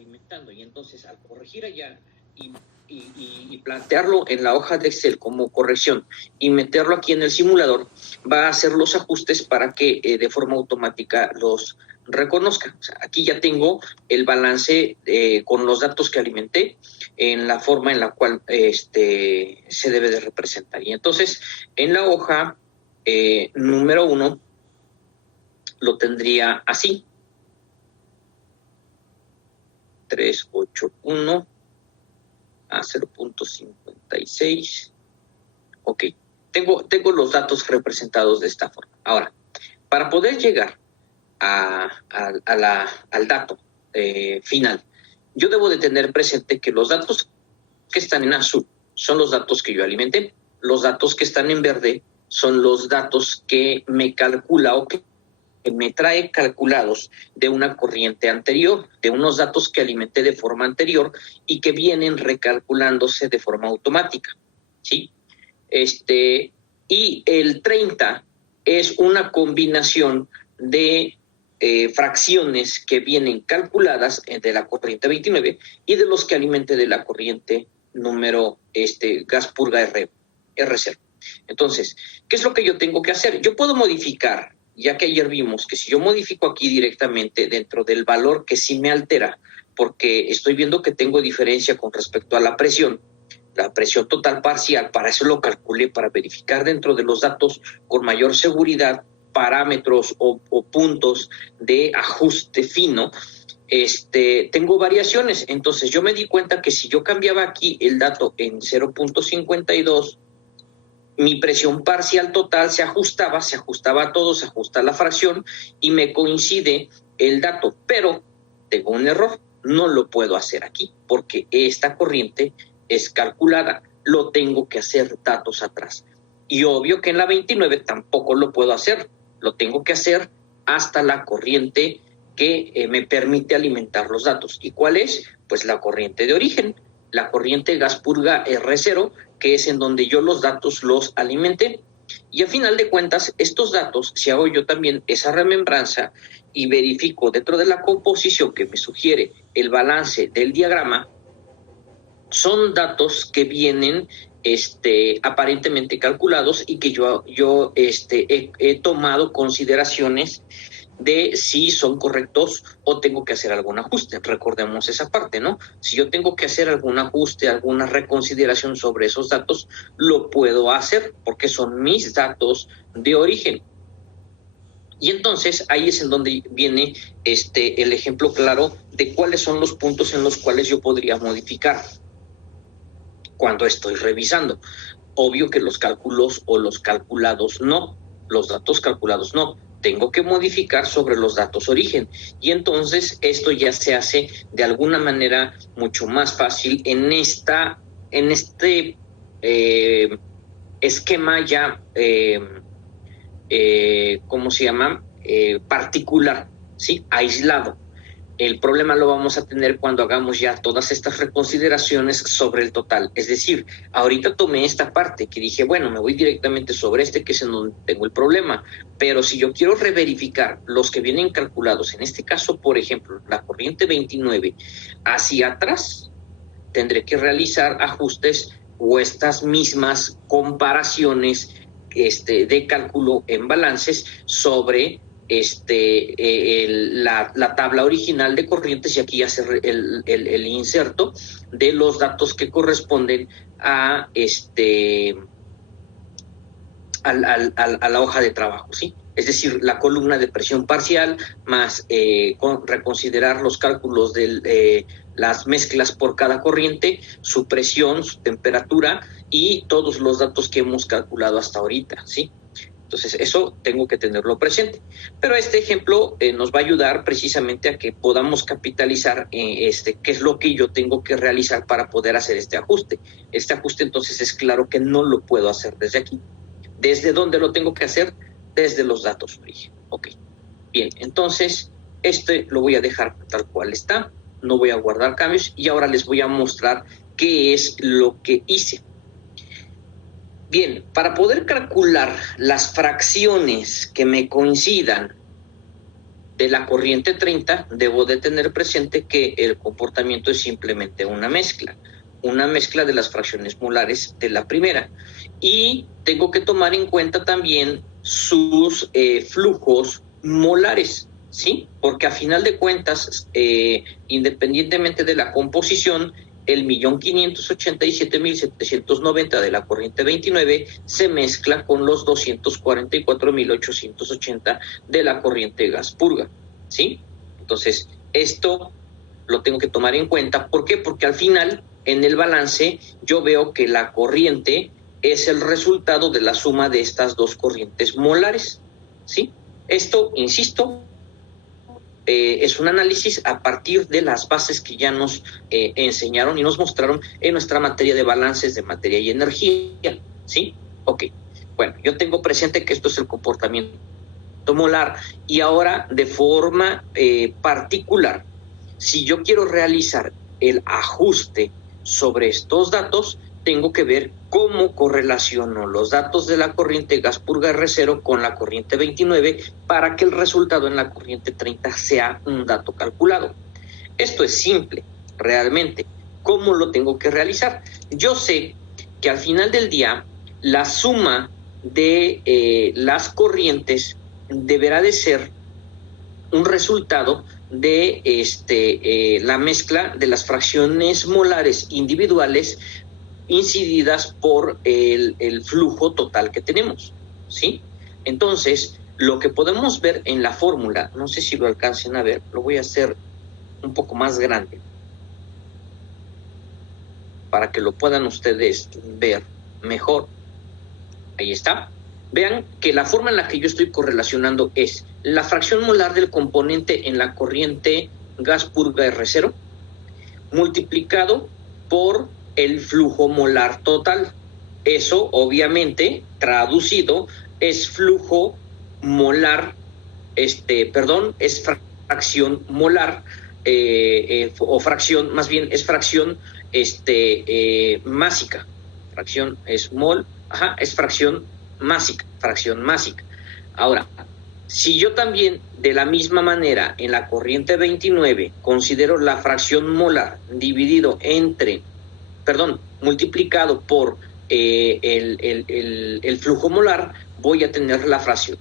alimentando. Y entonces al corregir allá y plantearlo en la hoja de Excel como corrección y meterlo aquí en el simulador, va a hacer los ajustes para que de forma automática los reconozca. O sea, aquí ya tengo el balance con los datos que alimenté en la forma en la cual se debe de representar. Y entonces en la hoja número 1 lo tendría así: 381 a 0.56. Ok, tengo los datos representados de esta forma. Ahora, para poder llegar al dato final, yo debo de tener presente que los datos que están en azul son los datos que yo alimenté. Los datos que están en verde son los datos que me calcula o que me trae calculados de una corriente anterior, de unos datos que alimenté de forma anterior y que vienen recalculándose de forma automática, ¿sí? Y el 30 es una combinación de fracciones que vienen calculadas de la corriente 29 y de los que alimenté de la corriente número gas purga R0. Entonces, ¿qué es lo que yo tengo que hacer? Yo puedo modificar, ya que ayer vimos que si yo modifico aquí directamente dentro del valor que sí me altera, porque estoy viendo que tengo diferencia con respecto a la presión total parcial, para eso lo calculé, para verificar dentro de los datos con mayor seguridad parámetros o puntos de ajuste fino. Tengo variaciones, entonces yo me di cuenta que si yo cambiaba aquí el dato en 0.52, mi presión parcial total se ajustaba a todo, se ajusta a la fracción y me coincide el dato, pero tengo un error, no lo puedo hacer aquí porque esta corriente es calculada, lo tengo que hacer datos atrás. Y obvio que en la 29 tampoco lo puedo hacer, lo tengo que hacer hasta la corriente que me permite alimentar los datos. ¿Y cuál es? Pues la corriente de origen, la corriente gas purga R0, que es en donde yo los datos los alimenté. Y a final de cuentas, estos datos, si hago yo también esa remembranza y verifico dentro de la composición que me sugiere el balance del diagrama, son datos que vienen aparentemente calculados y que yo he tomado consideraciones de si son correctos o tengo que hacer algún ajuste. Recordemos esa parte, ¿no? Si yo tengo que hacer algún ajuste, alguna reconsideración sobre esos datos, lo puedo hacer porque son mis datos de origen. Y entonces ahí es en donde viene el ejemplo claro de cuáles son los puntos en los cuales yo podría modificar cuando estoy revisando. Obvio que los cálculos o los calculados no, los datos calculados no. Tengo que modificar sobre los datos origen. Y entonces esto ya se hace de alguna manera mucho más fácil en este esquema ya, ¿cómo se llama? Particular, ¿sí? Aislado. El problema lo vamos a tener cuando hagamos ya todas estas reconsideraciones sobre el total. Es decir, ahorita tomé esta parte que dije, bueno, me voy directamente sobre que es en donde tengo el problema. Pero si yo quiero reverificar los que vienen calculados, en este caso, por ejemplo, la corriente 29 hacia atrás, tendré que realizar ajustes o estas mismas comparaciones de cálculo en balances sobre la tabla original de corrientes, y aquí hacer el inserto de los datos que corresponden a la hoja de trabajo, ¿sí? Es decir, la columna de presión parcial más reconsiderar los cálculos de las mezclas por cada corriente, su presión, su temperatura y todos los datos que hemos calculado hasta ahorita, ¿sí? Entonces, eso tengo que tenerlo presente. Pero este ejemplo nos va a ayudar precisamente a que podamos capitalizar qué es lo que yo tengo que realizar para poder hacer este ajuste. Este ajuste, entonces, es claro que no lo puedo hacer desde aquí. ¿Desde dónde lo tengo que hacer? Desde los datos origen. Ok. Bien, entonces, lo voy a dejar tal cual está. No voy a guardar cambios y ahora les voy a mostrar qué es lo que hice. Bien, para poder calcular las fracciones que me coincidan de la corriente 30, debo de tener presente que el comportamiento es simplemente una mezcla de las fracciones molares de la primera. Y tengo que tomar en cuenta también sus flujos molares, ¿sí? Porque a final de cuentas, independientemente de la composición, el 1.587.790 de la corriente 29 se mezcla con los 244.880 de la corriente gas purga, ¿sí? Entonces, esto lo tengo que tomar en cuenta. ¿Por qué? Porque al final, en el balance, yo veo que la corriente es el resultado de la suma de estas dos corrientes molares, ¿sí? Esto, insisto, es un análisis a partir de las bases que ya nos enseñaron y nos mostraron en nuestra materia de balances de materia y energía, ¿sí? Ok, bueno, yo tengo presente que esto es el comportamiento molar y ahora de forma particular, si yo quiero realizar el ajuste sobre estos datos, tengo que ver cómo correlaciono los datos de la corriente gas purga R0 con la corriente 29 para que el resultado en la corriente 30 sea un dato calculado. Esto es simple, realmente. ¿Cómo lo tengo que realizar? Yo sé que al final del día la suma de las corrientes deberá de ser un resultado de la mezcla de las fracciones molares individuales incididas por el flujo total que tenemos, ¿sí? Entonces, lo que podemos ver en la fórmula, no sé si lo alcancen a ver, lo voy a hacer un poco más grande para que lo puedan ustedes ver mejor. Ahí está. Vean que la forma en la que yo estoy correlacionando es la fracción molar del componente en la corriente gas purga R0 multiplicado por el flujo molar total. Eso, obviamente, traducido, es flujo molar, es fracción molar, o fracción, más bien, es fracción másica. Fracción es mol, es fracción másica. Ahora, si yo también, de la misma manera, en la corriente 29, considero la fracción molar multiplicado por el flujo molar, voy a tener la fracción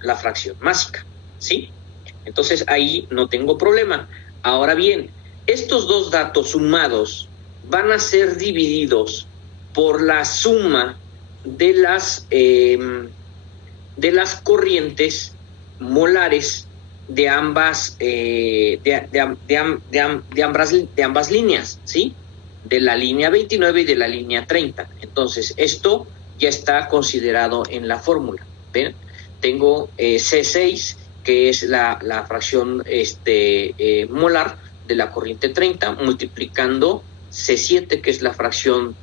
másica, ¿sí? Entonces ahí no tengo problema. Ahora bien, estos dos datos sumados van a ser divididos por la suma de las corrientes molares de ambas líneas, ¿sí? De la línea 29 y de la línea 30. Entonces, esto ya está considerado en la fórmula. ¿Ven? Tengo C6, que es la fracción molar de la corriente 30, multiplicando C7, que es la fracción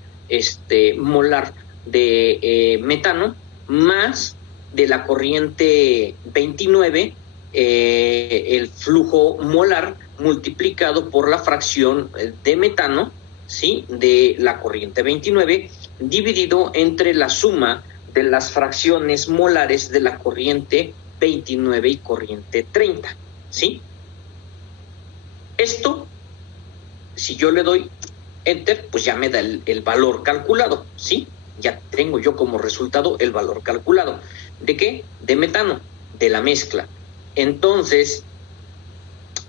molar de metano, más de la corriente 29, el flujo molar multiplicado por la fracción de metano, ¿sí? De la corriente 29, dividido entre la suma de las fracciones molares de la corriente 29 y corriente 30, ¿sí? Esto, si yo le doy Enter, pues ya me da el valor calculado, ¿sí? Ya tengo yo como resultado el valor calculado. ¿De qué? De metano, de la mezcla. Entonces,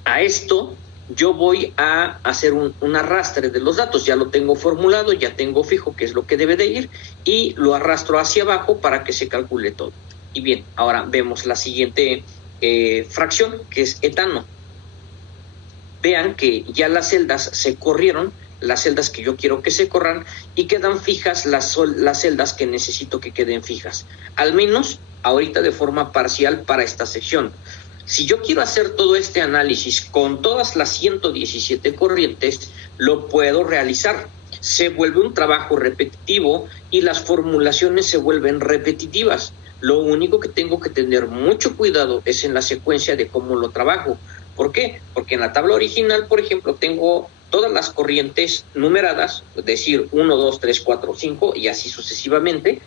a esto yo voy a hacer un arrastre de los datos. Ya lo tengo formulado, ya tengo fijo qué es lo que debe de ir y lo arrastro hacia abajo para que se calcule todo. Y bien, ahora vemos la siguiente fracción, que es etano. Vean que ya las celdas se corrieron, las celdas que yo quiero que se corran, y quedan fijas las celdas que necesito que queden fijas, al menos ahorita de forma parcial para esta sección. Si yo quiero hacer todo este análisis con todas las 117 corrientes, lo puedo realizar. Se vuelve un trabajo repetitivo y las formulaciones se vuelven repetitivas. Lo único que tengo que tener mucho cuidado es en la secuencia de cómo lo trabajo. ¿Por qué? Porque en la tabla original, por ejemplo, tengo todas las corrientes numeradas, es decir, 1, 2, 3, 4, 5 y así sucesivamente.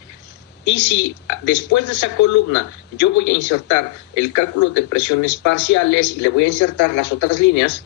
Y si después de esa columna yo voy a insertar el cálculo de presiones parciales y le voy a insertar las otras líneas,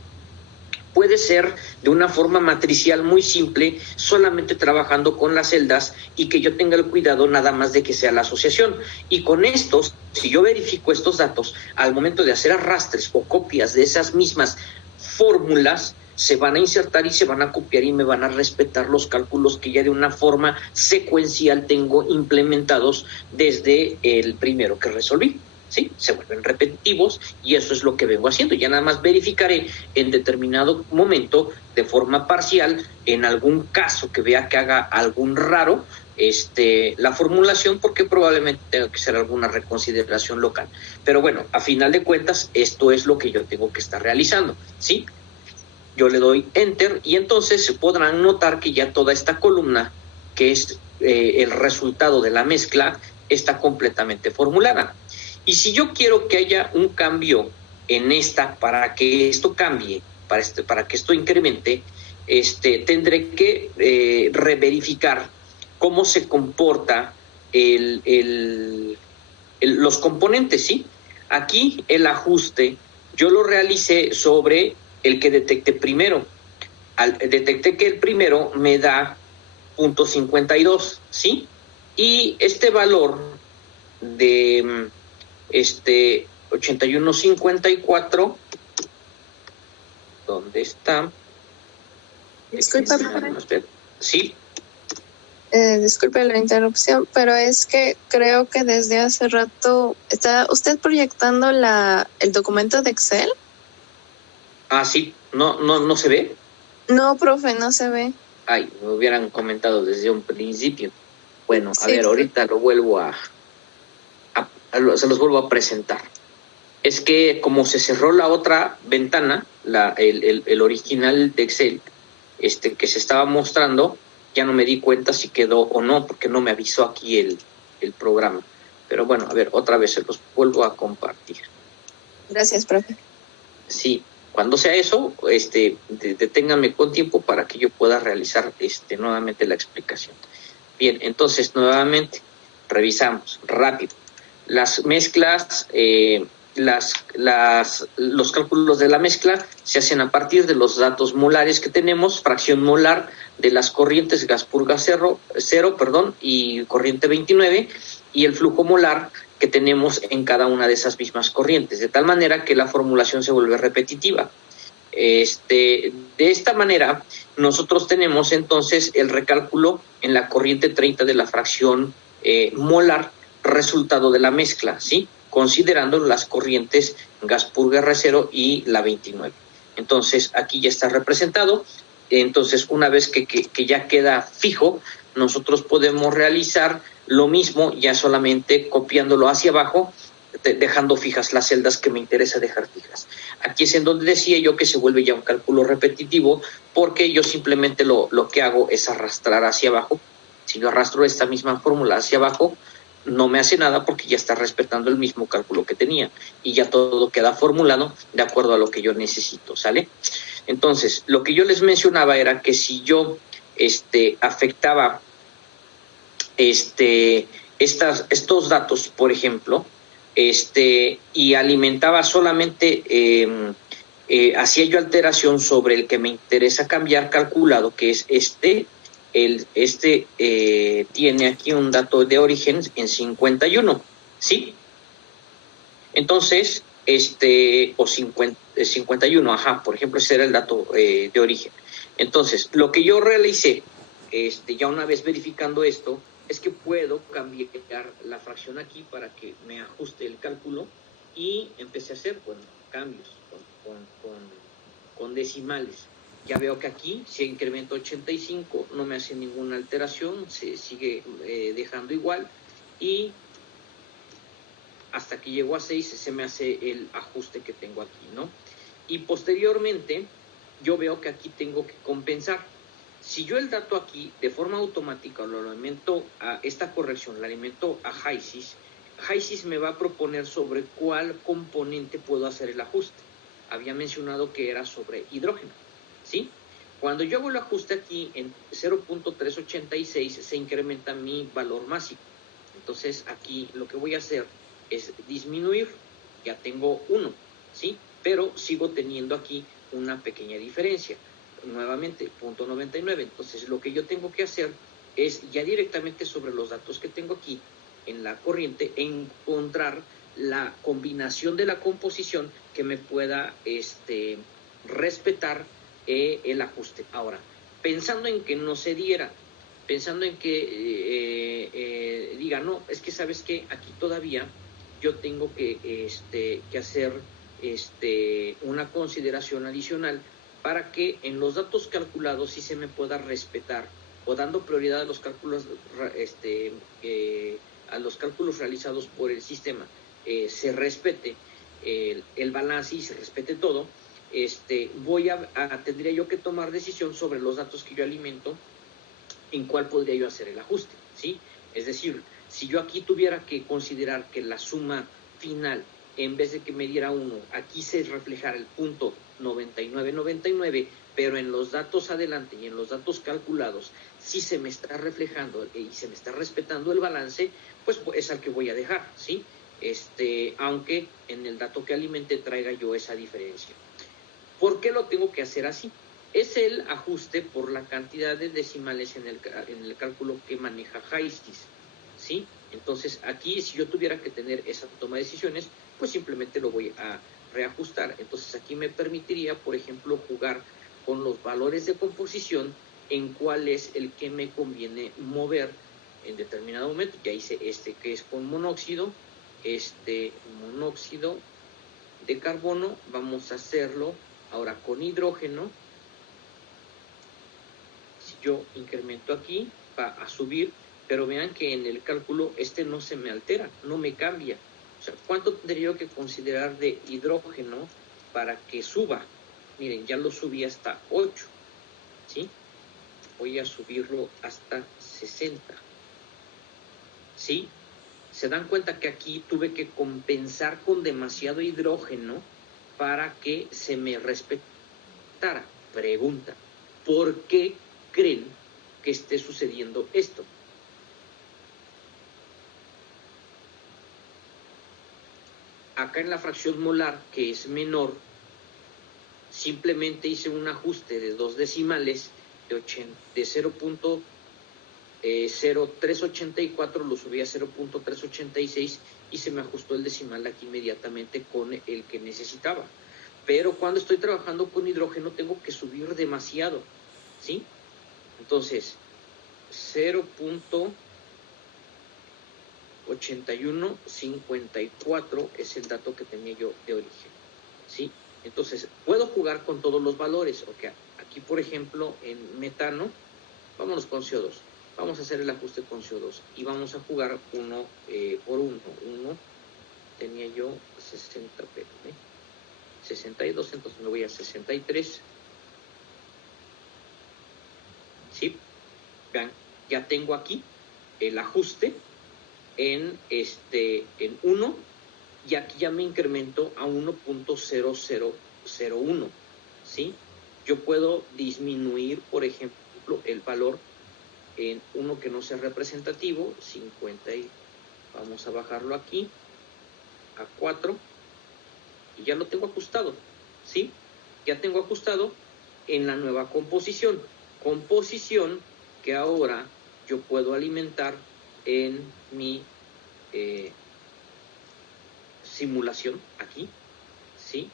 puede ser de una forma matricial muy simple, solamente trabajando con las celdas y que yo tenga el cuidado nada más de que sea la asociación. Y con estos, si yo verifico estos datos, al momento de hacer arrastres o copias de esas mismas fórmulas, se van a insertar y se van a copiar y me van a respetar los cálculos que ya de una forma secuencial tengo implementados desde el primero que resolví. ¿Sí? Se vuelven repetitivos y eso es lo que vengo haciendo. Ya nada más verificaré en determinado momento, de forma parcial, en algún caso que vea que haga algún raro, la formulación, porque probablemente tenga que ser alguna reconsideración local. Pero bueno, a final de cuentas, esto es lo que yo tengo que estar realizando, ¿sí? Yo le doy Enter y entonces se podrán notar que ya toda esta columna, que es el resultado de la mezcla, está completamente formulada. Y si yo quiero que haya un cambio en esta, para que esto cambie, para que esto incremente, tendré que reverificar cómo se comporta los componentes, ¿sí? Aquí el ajuste yo lo realicé sobre el que detecté primero. Detecté que el primero me da 0.52, ¿sí? Y este valor de 81.54, ¿dónde está? Disculpa, profe. Sí. Disculpe la interrupción, pero es que creo que desde hace rato está usted proyectando el documento de Excel. Ah, sí, no se ve. No, profe, no se ve. Ay, me hubieran comentado desde un principio. Bueno, a Sí, ver, ahorita lo vuelvo se los vuelvo a presentar. Es que como se cerró la otra ventana, el original de Excel, que se estaba mostrando, ya no me di cuenta si quedó o no, porque no me avisó aquí el programa. Pero bueno, a ver, otra vez se los vuelvo a compartir. Gracias, profe. Sí, cuando sea eso, deténganme con tiempo para que yo pueda realizar nuevamente la explicación. Bien, entonces nuevamente revisamos rápido. Las mezclas, los cálculos de la mezcla se hacen a partir de los datos molares que tenemos, fracción molar de las corrientes gas purga cero, y corriente 29, y el flujo molar que tenemos en cada una de esas mismas corrientes, de tal manera que la formulación se vuelve repetitiva. De esta manera, nosotros tenemos entonces el recálculo en la corriente 30 de la fracción molar, resultado de la mezcla, ¿sí? Considerando las corrientes gas purga R0 y la 29. Entonces, aquí ya está representado. Entonces, una vez que ya queda fijo, nosotros podemos realizar lo mismo, ya solamente copiándolo hacia abajo, dejando fijas las celdas que me interesa dejar fijas. Aquí es en donde decía yo que se vuelve ya un cálculo repetitivo, porque yo simplemente lo que hago es arrastrar hacia abajo. Si yo arrastro esta misma fórmula hacia abajo, no me hace nada porque ya está respetando el mismo cálculo que tenía y ya todo queda formulado de acuerdo a lo que yo necesito, ¿sale? Entonces, lo que yo les mencionaba era que si yo afectaba estos datos, por ejemplo, y alimentaba solamente, hacía yo alteración sobre el que me interesa cambiar calculado, que es tiene aquí un dato de origen en 51, ¿sí? Entonces, o 51, ajá, por ejemplo, ese era el dato de origen. Entonces, lo que yo realicé, ya una vez verificando esto, es que puedo cambiar la fracción aquí para que me ajuste el cálculo y empecé a hacer, bueno, cambios con decimales. Ya veo que aquí se incrementa 85, no me hace ninguna alteración, se sigue dejando igual y hasta que llego a 6 se me hace el ajuste que tengo aquí, ¿no? Y posteriormente yo veo que aquí tengo que compensar. Si yo el dato aquí de forma automática lo alimento a esta corrección, la alimento a HYSYS me va a proponer sobre cuál componente puedo hacer el ajuste. Había mencionado que era sobre hidrógeno, ¿sí? Cuando yo hago el ajuste aquí en 0.386 se incrementa mi valor másico. Entonces aquí lo que voy a hacer es disminuir, ya tengo 1, ¿sí? Pero sigo teniendo aquí una pequeña diferencia, nuevamente, 0.99. Entonces lo que yo tengo que hacer es ya directamente sobre los datos que tengo aquí en la corriente, encontrar la combinación de la composición que me pueda respetar el ajuste. Ahora, pensando en que no se diera, pensando en que diga, no, es que sabes que aquí todavía yo tengo que hacer una consideración adicional para que en los datos calculados sí se me pueda respetar, o dando prioridad a los cálculos realizados por el sistema, se respete el balance y se respete todo. Tendría yo que tomar decisión sobre los datos que yo alimento, en cuál podría yo hacer el ajuste, ¿sí? Es decir, si yo aquí tuviera que considerar que la suma final, en vez de que me diera 1, aquí se reflejara el punto 9999, pero en los datos adelante y en los datos calculados sí se me está reflejando y se me está respetando el balance, pues es al que voy a dejar, ¿sí? Aunque en el dato que alimente traiga yo esa diferencia. ¿Por qué lo tengo que hacer así? Es el ajuste por la cantidad de decimales en el cálculo que maneja Haistis, ¿sí? Entonces aquí, si yo tuviera que tener esa toma de decisiones, pues simplemente lo voy a reajustar. Entonces aquí me permitiría, por ejemplo, jugar con los valores de composición en cuál es el que me conviene mover en determinado momento. Ya hice que es con monóxido, monóxido de carbono, vamos a hacerlo ahora con hidrógeno. Si yo incremento aquí, va a subir, pero vean que en el cálculo no se me altera, no me cambia. O sea, ¿cuánto tendría yo que considerar de hidrógeno para que suba? Miren, ya lo subí hasta 8, ¿sí? Voy a subirlo hasta 60, ¿sí? Se dan cuenta que aquí tuve que compensar con demasiado hidrógeno para que se me respetara. Pregunta, ¿por qué creen que esté sucediendo esto? Acá en la fracción molar, que es menor, simplemente hice un ajuste de 2 decimales de 0.0384, lo subí a 0.386 y se me ajustó el decimal aquí inmediatamente con el que necesitaba. Pero cuando estoy trabajando con hidrógeno tengo que subir demasiado, ¿sí? Entonces, 0.8154 es el dato que tenía yo de origen, ¿sí? Entonces, puedo jugar con todos los valores. Okay. Aquí, por ejemplo, en metano, vámonos con CO2. Vamos a hacer el ajuste con CO2 y vamos a jugar uno por uno. Tenía yo 62, entonces me voy a 63. ¿Sí? Vean, ya tengo aquí el ajuste en 1 y aquí ya me incremento a 1.0001, ¿sí? Yo puedo disminuir, por ejemplo, el valor en uno que no sea representativo, 50, y vamos a bajarlo aquí a 4 y ya lo tengo ajustado, ¿sí? Ya tengo ajustado en la nueva composición que ahora yo puedo alimentar en mi simulación aquí, ¿sí?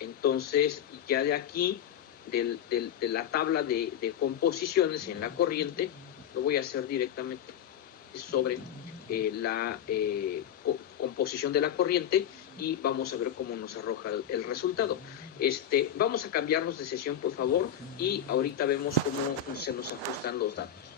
Entonces ya de aquí de la tabla de composiciones en la corriente lo voy a hacer directamente sobre la composición de la corriente y vamos a ver cómo nos arroja el resultado. Vamos a cambiarnos de sesión, por favor, y ahorita vemos cómo se nos ajustan los datos.